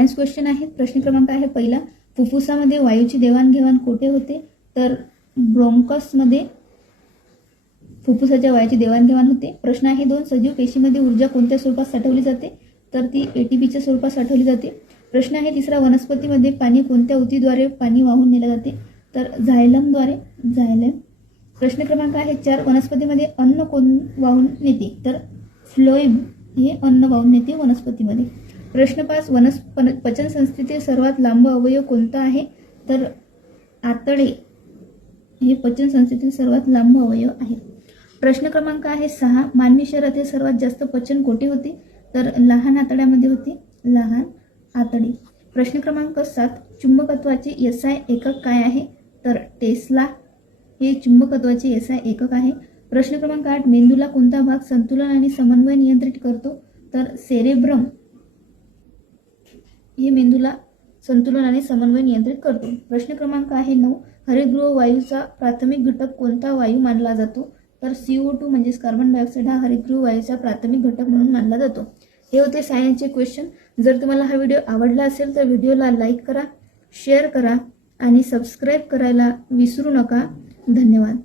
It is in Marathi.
सायन्स क्वेश्चन आहे. प्रश्न क्रमांक आहे पहिला, फुफ्फुसामध्ये वायूची देवाणघेवाण कोठे होते? तर ब्रोंकसमध्ये फुफ्फुसाच्या वायूची देवाणघेवाण होते. प्रश्न आहे 2, सजीव पेशीमध्ये ऊर्जा कोणत्या स्वरूपात साठवली जाते? तर ती एटीपीच्या स्वरूपात साठवली जाते. प्रश्न आहे 3, वनस्पतीमध्ये पाणी कोणत्या ऊतीद्वारे पाणी वाहून नेले जाते? तर झायलमद्वारे, झायलम. प्रश्न क्रमांक आहे 4, वनस्पतीमध्ये अन्न कोण वाहून नेते? तर फ्लोएम हे अन्न वाहून नेते वनस्पतीमध्ये. प्रश्न 5, पचन संस्थेतील सर्वात लांब अवयव कोणता आहे? तर आतडे हे पचन संस्थेतील सर्वात लांब अवयव आहे. प्रश्न क्रमांक आहे 6, मानवी शरीरातील सर्वात जास्त पचन कोठे होते? तर लहान आतड्यामध्ये होते, लहान आतडे. प्रश्न क्रमांक 7, चुंबकत्वाचे SI एकक काय आहे? तर टेस्ला हे चुंबकत्वाचे SI एकक आहे. प्रश्न क्रमांक 8, मेंदूला कोणता भाग संतुलन आणि समन्वय नियंत्रित करतो? तर सेरेब्रम हे मेंदूला संतुलन आणि समन्वय नियंत्रित करतो. प्रश्न क्रमांक आहे 9, हरितगृह वायूचा प्राथमिक घटक कोणता वायू मानला जातो? तर CO2 म्हणजेच कार्बन डायऑक्साईड हा हरितगृह वायूचा प्राथमिक घटक म्हणून मानला जातो. हे होते सायन्सचे क्वेश्चन. जर तुम्हाला हा व्हिडिओ आवडला असेल तर व्हिडिओला लाईक करा, शेअर करा आणि सबस्क्राईब करायला विसरू नका. धन्यवाद.